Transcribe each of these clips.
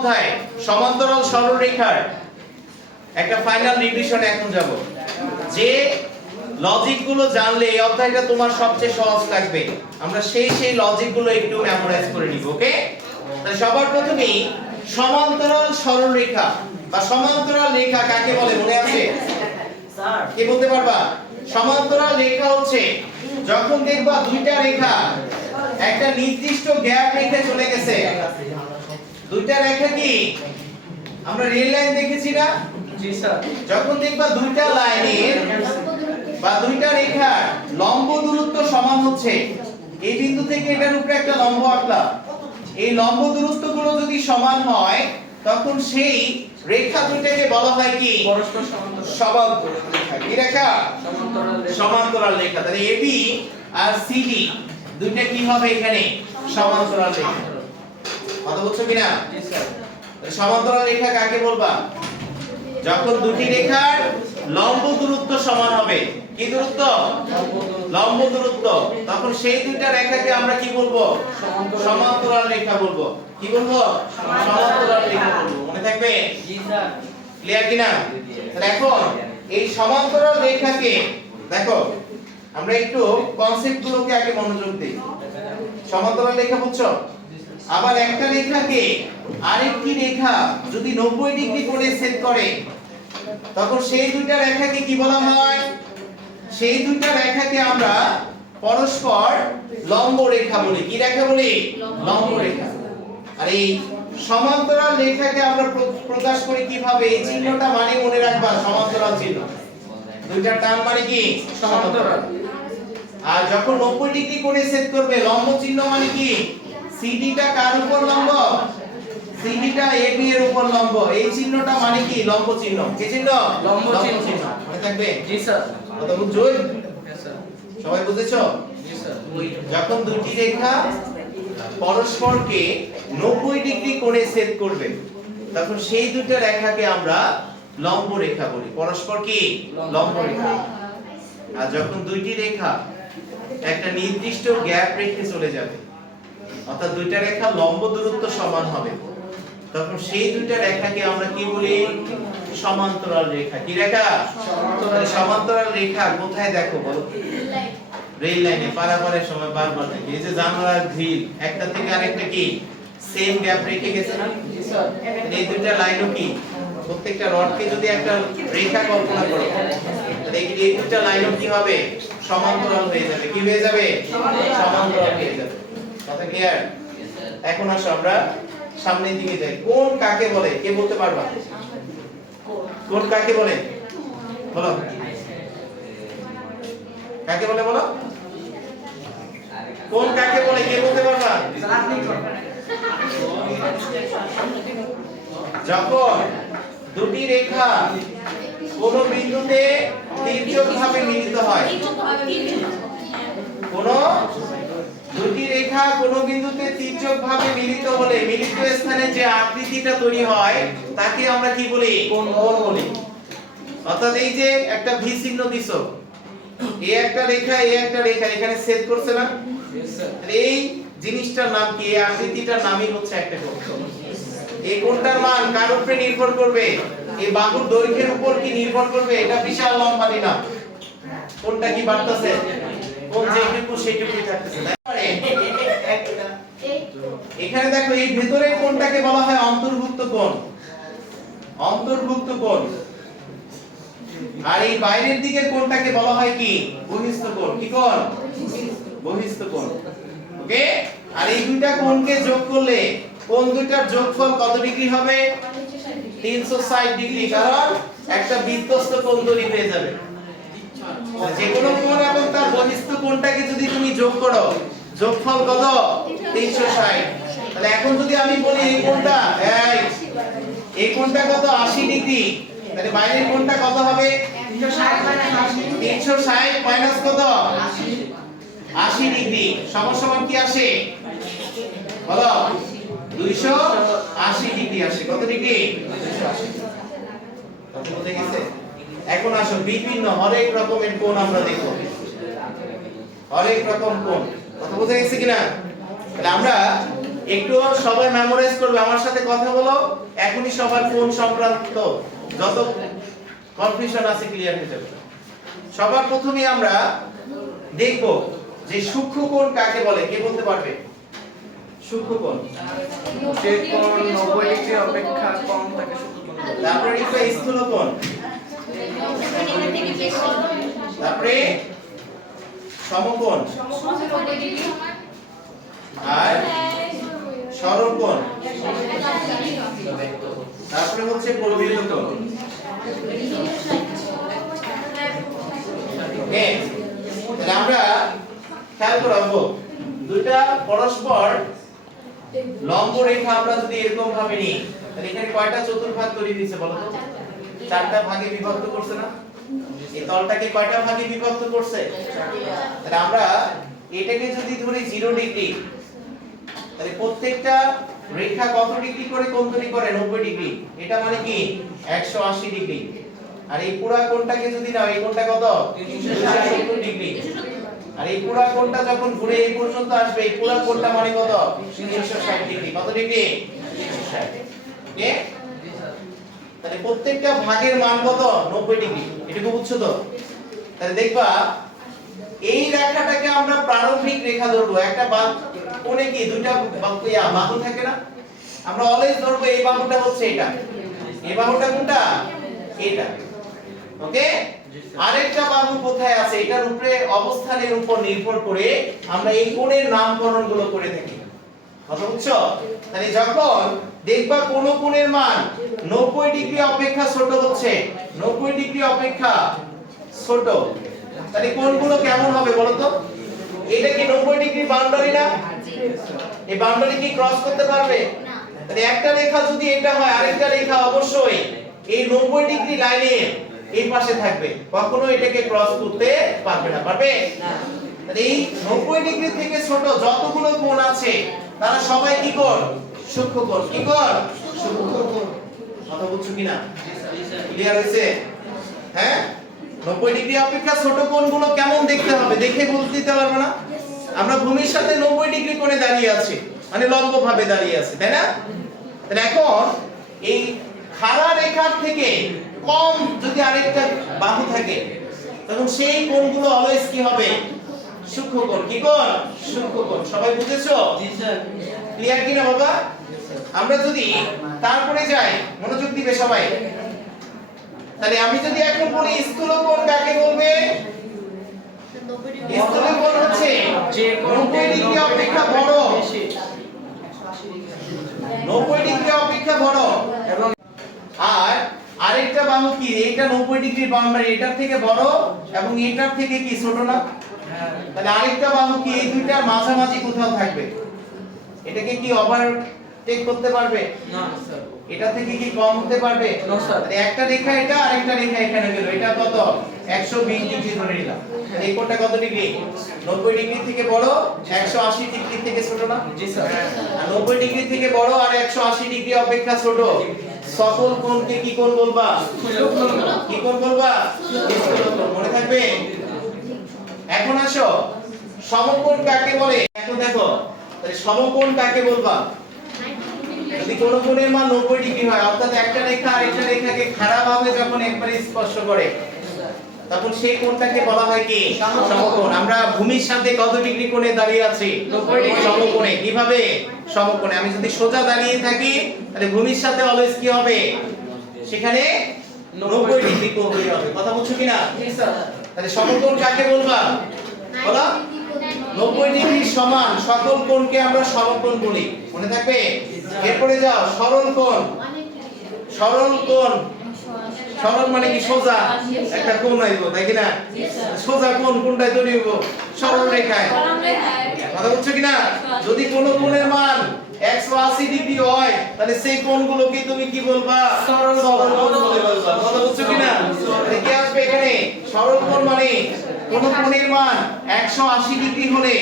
অধ্যায় সমান্তরাল সরলরেখার একটা ফাইনাল রিভিশনে এখন যাব। যে লজিক গুলো জানলে এই অধ্যায়টা তোমার সবচেয়ে সহজ লাগবে, আমরা সেই লজিক গুলো একটু মেমোরাইজ করে নিব। ওকে, তাহলে সবার প্রথমেই সমান্তরাল সরলরেখা বা সমান্তরাল রেখা কাকে বলে মনে আছে? স্যার কি বলতে পারবা? সমান্তরাল রেখা হচ্ছে যখন দেখবা দুইটা রেখা একটা নির্দিষ্ট গ্যাপ রেখে চলে গেছে। দুইটা রেখা কি আমরা রেল লাইন দেখেছি না? জি স্যার। যখন দেখবা দুইটা লাইনের বা দুইটা রেখার লম্ব দূরত্ব সমান হচ্ছে, এই বিন্দু থেকে এটার উপরে একটা লম্ব আঁকলাম, এই লম্ব দূরত্বগুলো যদি সমান হয় তখন সেই রেখা দুইটাকে বলা হয় কি? পরস্পর সমান্তরাল রেখা। কি রেখা? সমান্তরাল রেখা। তাহলে AB আর CD দুইটা কি হবে এখানে? সমান্তরাল রেখা। কথা বলছো কিনা? জি স্যার। সমান্তরাল রেখা কাকে বলবা? যখন দুটি রেখার লম্ব দূরত্ব সমান হবে। কি দূরত্ব? লম্ব দূরত্ব। তখন সেই দুইটা রেখাকে আমরা কি বলবো? সমান্তরাল রেখা বলবো। কি বলবো? সমান্তরাল রেখা বলবো। মনে থাকবে? জি স্যার। ক্লিয়ার কিনা? তাহলে এখন এই সমান্তরাল রেখাকে দেখো, আমরা একটু কনসেপ্ট গুলোকে আগে মনোযোগ দেই। সমান্তরাল রেখা বুঝছো? আবার একটা রেখাকে আরেকটি রেখা যদি 90 ডিগ্রি কোণে ছেদ করে তখন সেই দুইটা রেখাকে কি বলা হয়? সেই দুইটা রেখাকে আমরা পরস্পর লম্ব রেখা বলি। কি রেখা বলি? লম্ব রেখা। আর এই সমান্তরাল রেখাকে আমরা প্রকাশ করি কিভাবে? এই চিহ্নটা মানে মনে রাখবা, সমান্তরাল চিহ্ন। দুইটা টান মানে কি? সমান্তরাল। আর যখন 90 ডিগ্রি কোণে ছেদ করবে, লম্ব চিহ্ন মানে কি? CD টা কার উপর লম্ব? CD টা AB এর উপর লম্ব। এই চিহ্নটা মানে কি? লম্ব চিহ্ন। কি চিহ্ন? লম্ব চিহ্ন। মনে থাকবে? জি স্যার। কথা বুঝছো? হ্যাঁ স্যার। সবাই বুঝেছো? জি স্যার। যখন দুটি রেখা পরস্পরকে 90 ডিগ্রি কোণে ছেদ করবে তখন সেই দুটো রেখাকে আমরা লম্ব রেখা বলি। পরস্পর কি? লম্ব রেখা। আর যখন দুইটি রেখা একটা নির্দিষ্ট গ্যাপ রেখে চলে যাবে, অর্থাৎ দুইটা রেখা লম্ব দূরত্ব সমান হবে, তখন সেই দুইটা রেখাকে আমরা কি বলি? সমান্তরাল রেখা। কি রেখা? সমান্তরাল রেখা কোথায় দেখো বলো? রেল লাইনে পারাপারের সময় বারবার দেখি। এই যে জানালার গ্রিল, একটা থেকে আরেকটা কি সেম গ্যাপ রেখে গেছে না? জি স্যার। এই দুইটা লাইনও কি প্রত্যেকটা রডকে যদি একটা রেখা কল্পনা করো তাহলে এই দুইটা লাইনও কি হবে? সমান্তরাল হয়ে যাবে। কি হয়ে যাবে? সমান্তরাল হয়ে যাবে। কথা ক্লিয়ার? এখন আসো আমরা সামনের দিকে যাই। কোণ কাকে বলে? কে বলতে পারবা? কোণ কাকে বলে? বলো। কাকে বলে বলো? কোণ কাকে বলে? কে বলতে পারবা? যখন দুটি রেখা কোন বিন্দুতে তির্যকভাবে মিলিত হয়, কোন দুটি রেখা কোন বিন্দুতে তির্যকভাবে মিলিত হলে মিলিত স্থানে যে আকৃতিটা তৈরি হয় তাকে আমরা কি বলি? কোণ বলি। অর্থাৎ এই যে একটা ভি চিহ্ন দিছো, এই একটা রেখা এই একটা রেখা এখানে ছেদ করছে না? এই জিনিসটার নাম কি? এই আকৃতিটার নামই হচ্ছে একটা কোণ। এই কোণটার মান কার উপরে নির্ভর করবে? এই বাহুর দৈর্ঘ্যের উপর কি নির্ভর করবে? এটা বিশাল লম্বা না, কোণটা কি বাড়তেছে? কোণ যেটুকু সেটুকুই থাকতেছে। এখানে দেখো এই ভেতরের কোণটাকে বলা হয় অন্তর্ভুক্ত কোণ। অন্তর্ভুক্ত কোণ। আর এই বাইরের দিকের কোণটাকে বলা হয় কি? বহিস্থ কোণ। কি কোণ? বহিস্থ কোণ। ওকে? আর এই দুইটা কোণকে যোগ করলে কোণ দুইটার যোগফল কত ডিগ্রি হবে? 360 ডিগ্রি। কারণ একটা বিধ্বস্ত কোণ তৈরি হয়ে যাবে। যে কোনো কোণ এবং তার বহিস্থ কোণটাকে যদি তুমি যোগ করো, যোগফল কত? 360। তাহলে এখন যদি আমি বলি এই কোণটা এই কোণটা কত? 80 ডিগ্রি। তাহলে বাইরের কোণটা কত হবে? 360 মাইনাস কত? 80 ডিগ্রি সমান কি আসে? বলো। 280 ডিগ্রি আসে। কত ডিগ্রি? 280। কত বুঝে গেছে? এখন আসো বিভিন্ন হরেক রকমের কোণ আমরা দেখব। হরেক রকম কোণ। কথা বুঝে গেছে কিনা? তাহলে আমরা একটু সবাই মেমোরাইজ করবে, আমার সাথে কথা বলো, এখনই সবার কোন সংক্রান্ত যত কনফিউশন আছে ক্লিয়ার হয়ে যাবে। সবার প্রথমে আমরা দেখব যে সূক্ষ্মকোণ কাকে বলে, কে বলতে পারবে? সূক্ষ্মকোণ যে কোণ 90 ডিগ্রি অপেক্ষা কম থাকে সূক্ষ্মকোণ। তারপরে একটা স্থূলকোণ, তারপরে সমকোণ, আর সরলকোণ, তারপরে হচ্ছে প্রবৃদ্ধ কোণ। তাহলে আমরা খেয়াল করব দুইটা পরস্পর লম্ব রেখা আমরা যদি এরকম ভাবে নিই, তাহলে এখানে কয়টা চতুর্ভাগ তৈরি দিয়েছে বলো তো? চারটা ভাগে বিভক্ত করছে না? এই তলটাকে কয়টা ভাগে বিভক্ত করছে? তাহলে আমরা এটাকে যদি ধরি 0 ডিগ্রি, তাহলে প্রত্যেকটা রেখা কত ডিগ্রি করে কোণ তৈরি করে? 90 ডিগ্রি। এটা মানে কি 180 ডিগ্রি। আর এই পুরো কোণটাকে যদি নাও, এই কোণটা কত? 370 ডিগ্রি। আর এই পুরো কোণটা যখন ঘুরে এই পর্যন্ত আসবে, এই পুরো কোণটা মানে কত? 360 ডিগ্রি। কত ডিগ্রি? 360। ওকে, তাহলে প্রত্যেকটা ভাগের মান কত? 90 ডিগ্রি। এটুকু বুঝছো তো? তাহলে দেখবা এই রেখাটাকে আমরা প্রারম্ভিক রেখা ধরবো। একটা কোণে কি দুইটা বাহু থাকে না? আমরা অলওয়েজ ধরবো এই বাহুটা হচ্ছে এটা, এই বাহুটা কোনটা? এটা। ওকে, আরেকটা বাহু কোথায় আছে? এটার উপরে অবস্থানের উপর নির্ভর করে আমরা এই কোণের নামকরণ গুলো করে থাকি। কথা বুঝছো? তাহলে যখন দেখবা কোন কোণের মান 90 ডিগ্রি অপেক্ষা ছোট হচ্ছে, 90 ডিগ্রি অপেক্ষা ছোট, তাহলে কোণগুলো কেমন হবে বলো তো? এটা কি 90 ডিগ্রি বাউন্ডারি না? এই বাউন্ডারি কি ক্রস করতে পারবে? না। তাহলে একটা রেখা যদি এটা হয়, আরেকটা রেখা অবশ্যই এই 90 ডিগ্রি লাইনে এই পাশে থাকবে, কখনো এটাকে ক্রস করতে পারবে না। পারবে না। তাহলে এই 90 ডিগ্রি থেকে ছোট যতগুলো কোণ আছে তারা সবাই কি কোণ? সূক্ষ্মকোণ। কি কোণ? সূক্ষ্মকোণ। কথা বুঝছো কিনা? ক্লিয়ার হয়েছে? হ্যাঁ, 90 ডিগ্রি অপেক্ষা ছোট কোণগুলো কেমন দেখতে হবে দেখে বলতে দিতে পারবো না? আমরা ভূমির সাথে 90 ডিগ্রি কোণে দাঁড়িয়ে আছি, মানে লম্ব ভাবে দাঁড়িয়ে আছি, তাই না? তাহলে এখন এই খাড়া রেখার থেকে কম যদি আরেকটা বাহু থাকে, তখন সেই কোণগুলো অলওয়েজ কি হবে? সূক্ষ্মকোণ। কি কোণ? সূক্ষ্মকোণ। সবাই বুঝেছো? জি স্যার। ক্লিয়ার কিনা বাবা? আমরা যদি তারপরে যাই, মনোযোগ দিবে সবাই। তাহলে আমি যদি এখন বলি স্থূলকোণ কাকে বলবে? স্থূলকোণ হচ্ছে যে 90 ডিগ্রি অপেক্ষা বড়, 90 ডিগ্রি অপেক্ষা বড়, এবং আর আরেকটা বাহু কি? এইটা 90 ডিগ্রি বাউন্ডারি, এটার থেকে বড় এবং এটার থেকে কি ছোট না? তাহলে আরেকটা বাহু কি? এই দুইটার মাঝামাঝি কোথাও থাকবে। এটাকে কি ওভারটেক করতে পারবে? না স্যার। এটা থেকে কি কম হতে পারবে? না স্যার। তাহলে একটা রেখা এটা, আরেকটা রেখা এখানে গেল, এটা কত? 120 ডিগ্রি ধরে নিলাম। তাহলে এই কোণটা কত ডিগ্রি? 90 ডিগ্রি থেকে বড়, 180 ডিগ্রি থেকে ছোট না? জি স্যার। আর 90 ডিগ্রি থেকে বড় আর 180 ডিগ্রি অপেক্ষা ছোট সকল কোণকে কি কোণ বলবা? কি কোণ বলবা? স্থূলকোণ। মনে থাকবে? এখন আসো, সমকোণ কাকে বলে? এখন দেখো, তাহলে সমকোণ কাকে বলবা? যদি কোন কোণের মান 90 ডিগ্রি হয়, অর্থাৎ একটা রেখা আরেকটা রেখাকে খাড়া ভাবে যখন একবারে স্পর্শ করে, তখন সেই কোণটাকে বলা হয় কি? সমকোণ। আমরা ভূমির সাথে কত ডিগ্রি কোণে দাঁড়িয়ে আছি? 90 ডিগ্রি সমকোণে। কিভাবে? সমকোণে। আমি যদি সোজা দাঁড়িয়ে থাকি, তাহলে ভূমির সাথে অলওয়েজ কি হবে? সেখানে 90 ডিগ্রি কোণ তৈরি হবে। কথা বুঝছো কিনা? জি স্যার। তাহলে সমকোণ কাকে বলবা? বলো। 90 ডিগ্রি সমান সকল কোণকে আমরা সমকোণ বলি। মনে থাকবে? এরপরে যাও, সরল কোণ। সরল কোণ, সরল মানে কি? সোজা একটা কোণ হইব, তাই কি না? সোজা কোণ কোনটায় তৈরি হইব? সরল রেখায়। কথা বুঝছো কিনা? যদি কোন কোণের মান 180 ডিগ্রি হয়, তাহলে সেই কোণগুলোকে তুমি কি বলবা? সরল কোণ বলে বলবা। কথা বুঝছো কিনা? তাহলে কি আসবে এখানে? সরল কোণ মানে কোন কোণের মান 180 ডিগ্রি হলে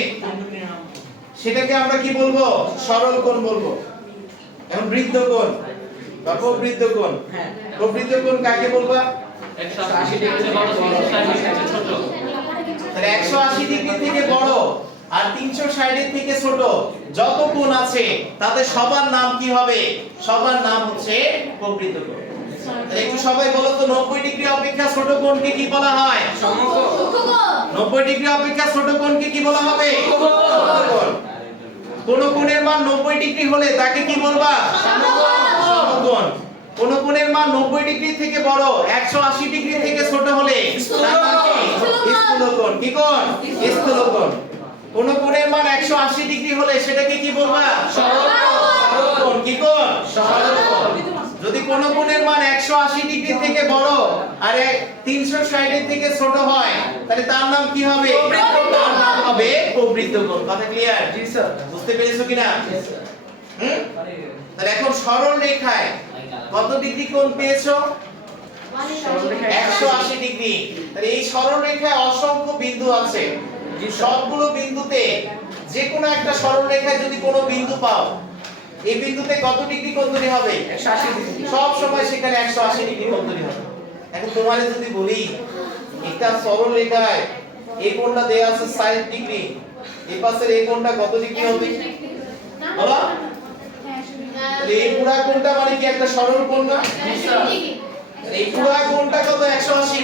সেটাকে আমরা কি বলবো? সরল কোণ বলবো। এখন বৃদ্ধ কোণ বা প্রবৃদ্ধ কোণ। হ্যাঁ, প্রবৃদ্ধ কোণ কাকে বলবা? 180 ডিগ্রি থেকে বড়, 360 ডিগ্রি থেকে ছোট। তাহলে 180 ডিগ্রি থেকে বড় আর 360 এর থেকে ছোট যত কোণ আছে তাদের সবার নাম কি হবে? সবার নাম হচ্ছে প্রকৃত কোণ। তাহলে একটু সবাই বলো তো 90 ডিগ্রি অপেক্ষা ছোট কোণকে কি বলা হয়? সমকোণ। 90 ডিগ্রি অপেক্ষা ছোট কোণকে কি বলা হবে? সমকোণ। কোন কোণের মান 90 ডিগ্রি হলে তাকে কি বলবা? সমকোণ। কোন কোণের মান 90 ডিগ্রি থেকে বড় 180 ডিগ্রি থেকে ছোট হলে তার নাম কি? স্থূলকোণ। কি কোণ? স্থূলকোণ। কোন কোণের মান 180 ডিগ্রি হলে সেটাকে কি বলবা? সরলকোণ। কি কোণ? সরলকোণ। যদি কোন কোণের মান 180 ডিগ্রি থেকে বড় আর 360 এর থেকে ছোট হয় তাহলে তার নাম কি হবে? তার নাম হবে প্রবৃত্তকোণ। কথা ক্লিয়ার? জি স্যার। বুঝতে পেরেছো কিনা? হুম? তাহলে এখন সরল রেখায় কত ডিগ্রি কোণ পেয়েছো? 180 ডিগ্রি। তাহলে এই সরল রেখায় অসংখ্য বিন্দু আছে। সবগুলো বিন্দুতে যে কোনো একটা সরল রেখায় যদি কোনো বিন্দু পাও, এই বিন্দুতে কত ডিগ্রি কোণ তৈরি হবে? 180 ডিগ্রি। সব সময় সেখানে 180 ডিগ্রি কোণ তৈরি হবে। এখন তোমারে যদি বলি একটা সরল রেখায় এই কোণটা দেয়া আছে 60 ডিগ্রি, এই পাশের এই কোণটা কত ডিগ্রি হবে? বলো? তাহলে এই পুরো কোণটা মানে কি একটা সরল কোণ না? এই পুরো কোণটা কত? 180।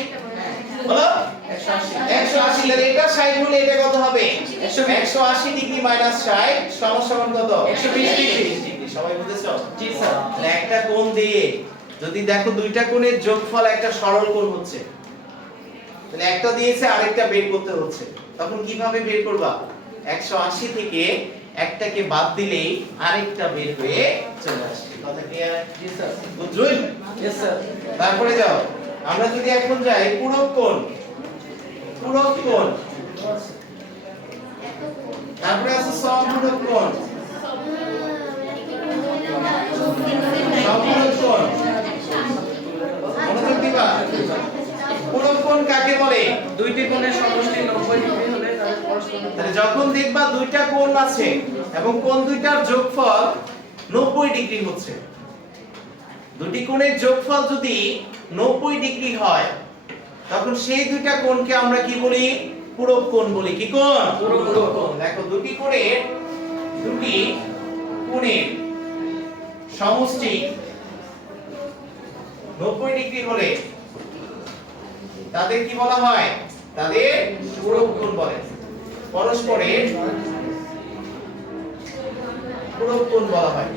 বলো? 180। তাহলে এটা 60 হলে এটা কত হবে? 180 ডিগ্রি মাইনাস 60 সমান কত? 120 ডিগ্রি। সবাই বুঝেছো? জি স্যার। তাহলে একটা কোণ দিয়ে যদি দেখো দুইটা কোণের যোগফল একটা সরল কোণ হচ্ছে, তাহলে একটা দিয়েছে আরেকটা বের করতে হচ্ছে, তখন কিভাবে বের করবা? 180 থেকে একটাকে বাদ দিলেই আরেকটা বের হয়ে চলে আসবে। কথা ক্লিয়ার? জি স্যার। বুঝলেন? Yes sir. তারপরে যাও, আমরা যদি এখন যাই পূরক কোণ। পূরক কোণ, তারপরে আছে সম্পূরক কোণ। সম্পূরক কোণ মনোযোগ দিবা। পূরক কোণ কাকে বলে? দুইটি কোণের সমষ্টি 90 ডিগ্রি হলে তাদের পরস্পর তাহলে যখন দেখবা দুইটা কোণ আছে এবং কোণ দুইটার যোগফল 90 ডিগ্রি হচ্ছে, দুটি কোণের যোগফল যদি 90 ডিগ্রি হয় তখন সেই দুইটা কোণকে আমরা কি বলি? পূরক কোণ বলি। কি কোণ? পূরক কোণ। দেখো দুটি কোণের সমষ্টি 90 ডিগ্রি হলে তাদের কি বলা হয়? তাদের পূরক কোণ বলে। পরস্পরের পূরক কোণ বলা হয়।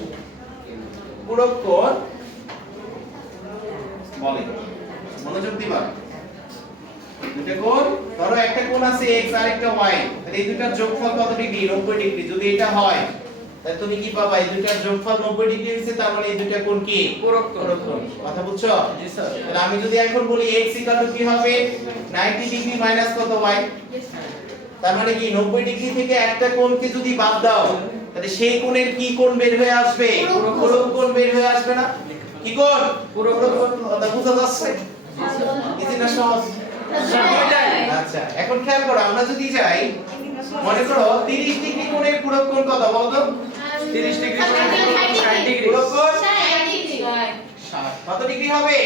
পূরক কোণ বলে। মনোযোগ দিবা। দুটো কোণ, ধরো একটা কোণ আছে x আর একটা y, তাহলে এই দুটার যোগফল কত ডিগ্রি? 90 ডিগ্রি। যদি এটা হয় তাহলে তুমি কি পাবা? এই দুটার যোগফল 90 ডিগ্রি হইছে, তার মানে এই দুটা কোণ কি? পূরক কোণ। পূরক কোণ। কথা বুঝছো? জি স্যার। তাহলে আমি যদি এখন বলি x কি হবে? 90 ডিগ্রি মাইনাস কত y, তার মানে কি 90 ডিগ্রি থেকে একটা কোণকে যদি বাদ দাও তাহলে সেই কোণের কি কোণ বের হয়ে আসবে? পূরক কোণ বের হয়ে আসবে না? কি কোণ? পূরক কোণ। কথা বুঝা যাচ্ছে? ইজি না সহজ? আচ্ছা, এখন খেয়াল করো, আমরা যদি যাই মনে করো 30 ডিগ্রি কোণের পূরক কোণ কত বলো তো? 30 ডিগ্রি কোণের পূরক কোণ 60 ডিগ্রি। পূরক কোণ কত ডিগ্রি হবে?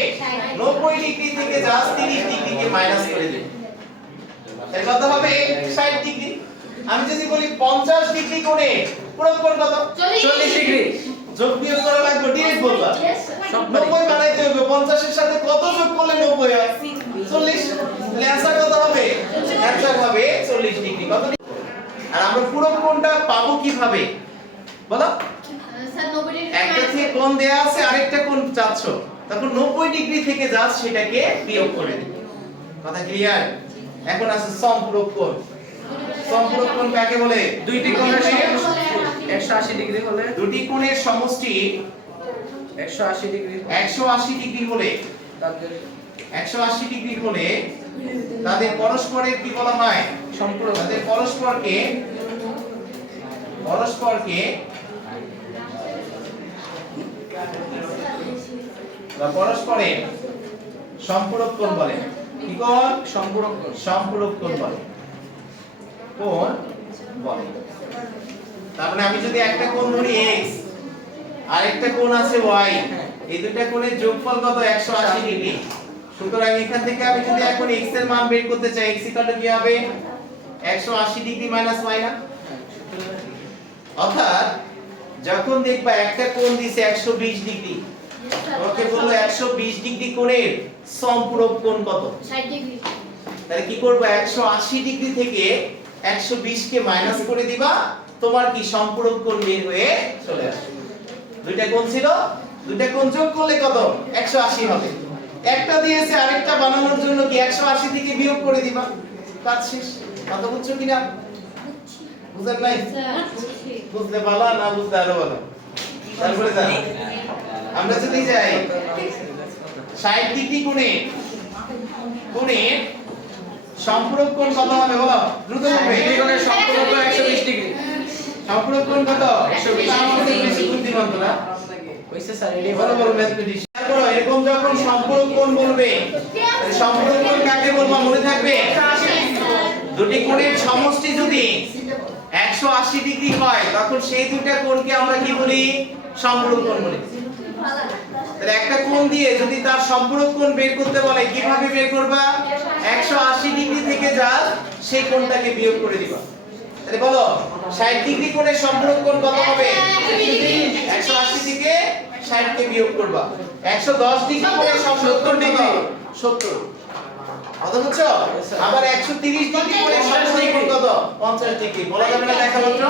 90 ডিগ্রি থেকে জাস্ট 30 ডিগ্রিকে মাইনাস করে দিই, তাহলে কত হবে? 60 ডিগ্রি। আমি যদি বলি 50 ডিগ্রি কোণে পূরক কোণ কত? 40 ডিগ্রি। যোগ বিয়োগ করা লাগবে, ডিরেক্ট বলবা। সব 90 বানাইতে হবে, 50 এর সাথে কত যোগ করলে 90 হয়? 40। তাহলে অ্যানসার কত হবে? অ্যানসার হবে 40 ডিগ্রি। কত ডিগ্রি? আর আমরা পূরক কোণটা পাবো কিভাবে বলো? একটা থেকে কোণ দেয়া আছে, আরেকটা কোণ চাচ্ছ, তখন 90 ডিগ্রি থেকে জাস্ট সেটাকে বিয়োগ করে দিবে। কথা ক্লিয়ার? এখন আছে সম্পূরক কোণ। সম্পূরক কোণ কাকে বলে? দুইটি কোণের সমষ্টি 180 ডিগ্রি হলে দুটি কোণের সমষ্টি 180 ডিগ্রি 180 ডিগ্রি হলে তাদের 180 ডিগ্রি হলে তাদের পরস্পরের কি বলা হয়? সম্পূরক। তাদের পরস্পরকে পরস্পরের সম্পূরক কোণ বলে। কি কোণ? সম্পূরক কোণ। সম্পূরক কোণ বলে। কোণ বলে। তার মানে আমি যদি একটা কোণ ধরি x আর একটা কোণ আছে y, এই দুইটা কোণের যোগফল কত? 180 ডিগ্রি। সুতরাং এখান থেকে আমি যদি এখন x এর মান বের করতে চাই, x কি হবে? 180 ডিগ্রি মাইনাস y না? অর্থাৎ যখন দেখবা একটা কোণ দিছে 120 ডিগ্রি, তোমাকে বললো 120 ডিগ্রি কোণের সম্পূরক কোণ কত? 60 ডিগ্রি। তাহলে কি করবা, 180 ডিগ্রি থেকে 120 কে মাইনাস করে দিবা, তোমার কি সম্পূরক কোণ বের হয়ে চলে আসবে। দুইটা কোণ ছিল, দুইটা কোণ যোগ করলে কত? 180 হবে। একটা দিয়েছে, আরেকটা বানানোর জন্য কি 180 থেকে বিয়োগ করে দিবা, কাজ শেষ। কথা বুঝছো কিনা? বুঝেন নাই? বুঝলে ভালো, না বুঝলে আরো ভালো। তারপরে যান, আমরা যদি যাই 60 ডিগ্রি কোণে সম্পূরক কোণ কত হবে বলো, দ্রুত বলবে। ডিগ্রি সম্পূরক 120 ডিগ্রি। সম্পূরক কোণ কত? 120 আমাদের বেশি বুদ্ধিমান না, কইছে স্যার এডি বড় বড় ম্যাথমেটিক্স। তারপর এরকম যখন সম্পূরক কোণ বলবে, তাহলে সম্পূরক কোণ কাকে বলবো মনে থাকবে? দুটি কোণের সমষ্টি যদি 180 ডিগ্রি হয়, তখন সেই দুইটা কোণকে আমরা কি বলি? সম্পূরক কোণ বলি। তাহলে একটা কোণ দিয়ে যদি তার সম্পূরক কোণ বের করতে বলে, কিভাবে বের করবা? 180 ডিগ্রি থেকে যা সেই কোণটাকে বিয়োগ করে দিবা। তাহলে বলো 60 ডিগ্রি কোণের সম্পূরক কোণ কত হবে? 180 থেকে 60 কে বিয়োগ করবা। 110 ডিগ্রি কোণের সম্পূরক কোণ কত? 70। কথা বুঝছো? আবার 130 ডিগ্রি কোণের সম্পূরক কোণ কত? 50 ডিগ্রি। বলা যাবে না দেখা মাত্র?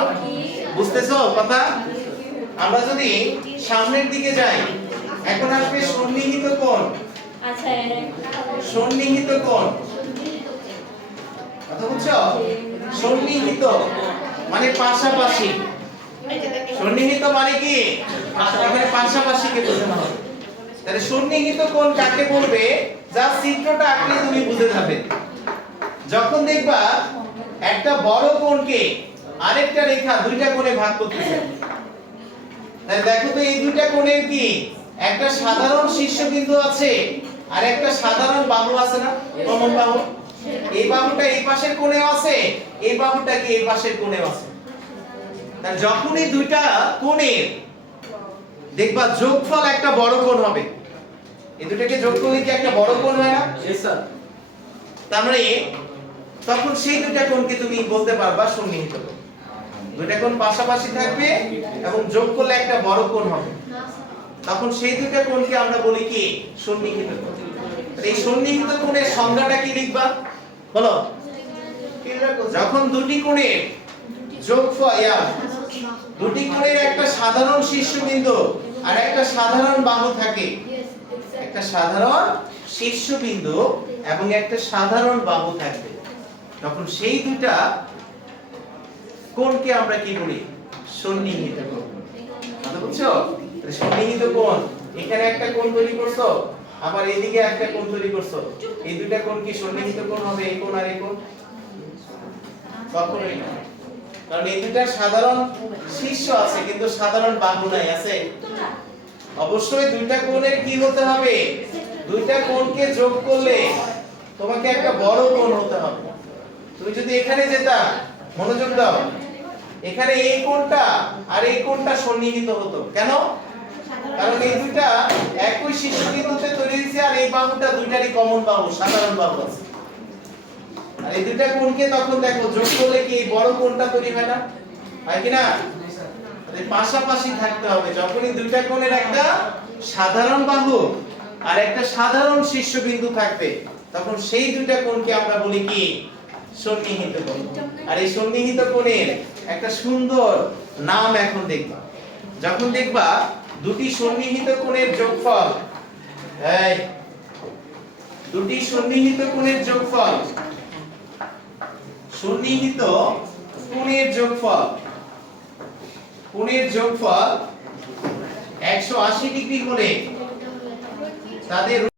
বুঝতেছো কথা? আমরা যদি সামনের দিকে যাই, এখন আসবে সন্নিহিত কোণ। আচ্ছা, সন্নিহিত কোণ, কথা বুঝছো? সন্নিহিত মানে পাশাপাশি। সন্নিহিত মানে কি? এখানে পাশাপাশি কে বোঝানো হবে। তাহলে সন্নিহিত কোণ কাকে বলবে? যা চিত্রটা আঁকলে তুমি বুঝে যাবে। যখন দেখবা একটা বড় কোণকে আরেকটা রেখা দুইটা কোণে ভাগ করতেছে, তাহলে দেখো তো এই দুইটা কোণের কি একটা সাধারণ শীর্ষবিন্দু আছে আর একটা সাধারণ বাহু আছে না, কমন বাহু। এই বাহুটা এই পাশের কোণেও আছে, এই বাহুটা কি এই পাশের কোণেও আছে। তাহলে যখন এই দুইটা কোণের দেখবা যোগফল একটা বড় কোণ হবে, এই দুটাকে যোগ করলে কি একটা বড় কোণ হয় না? জি স্যার। তার মানে তখন সেই দুইটা কোণকে তুমি বলতে পারবা সন্নিহিত কোণ। দুইটা কোণ পাশাপাশি থাকবে এবং যোগ করলে একটা বড় কোণ হবে, তখন সেই দুইটা কোণকে আমরা বলি কি? সন্নিহিত কোণ। এই সন্নিহিত কোণের সংজ্ঞাটা কি লিখবা বলো? যখন দুটি কোণের যোগফল, দুটি কোণের একটা সাধারণ শীর্ষবিন্দু আর একটা সাধারণ বাহু থাকে, একটা সাধারণ শীর্ষবিন্দু এবং একটা সাধারণ বাহু থাকবে, তখন সেই দুইটা কোণকে আমরা কি বলি? সন্নিহিত কোণ। কথা বুঝছো? তাহলে সন্নিহিত কোণ, এখানে একটা কোণ তৈরি করছো, আবার এদিকে একটা কোণ তৈরি করছো, এই দুইটা কোণ কি সন্নিহিত কোণ হবে? এই কোণ আর এই কোণ? কখনোই না, কারণ এই দুইটা সাধারণ শীর্ষ আছে কিন্তু সাধারণ বাহু নাই, আছে? অবশ্যই দুইটা কোণের কি হতে হবে? দুইটা কোণকে যোগ করলে তোমাকে একটা বড় কোণ হতে হবে। তুমি যদি এখানে যেতা, মনোযোগ দাও, এখানে এই কোণটা আর এই কোণটা সন্নিহিত হতো। কেন? কারণ এই দুইটা একই শীর্ষবিন্দুতে তৈরি হয়েছে আর এই বাহুটা দুইটারই কমন বাহু, সাধারণ বাহু আছে। আর এই দুইটা কোণকে তখন দেখো যোগ করলে কি এই বড় কোণটা তৈরি হয় না? হয় কি না? তাহলে পাশাপাশি থাকতে হবে। যখনই দুইটা কোণের একটা সাধারণ বাহু আর একটা সাধারণ শীর্ষবিন্দু থাকবে, তখন সেই দুইটা কোণকে আমরা বলি কি? সন্নিহিত কোণ। আর এই সন্নিহিত কোণের একটা সুন্দর নাম এখন দেখবা। যখন দেখবা দুটি সন্নিহিত কোণের যোগফল, এই দুটি সন্নিহিত কোণের যোগফল, সন্নিহিত কোণের যোগফল, কোণের যোগফল 180 ডিগ্রি হলে তাদের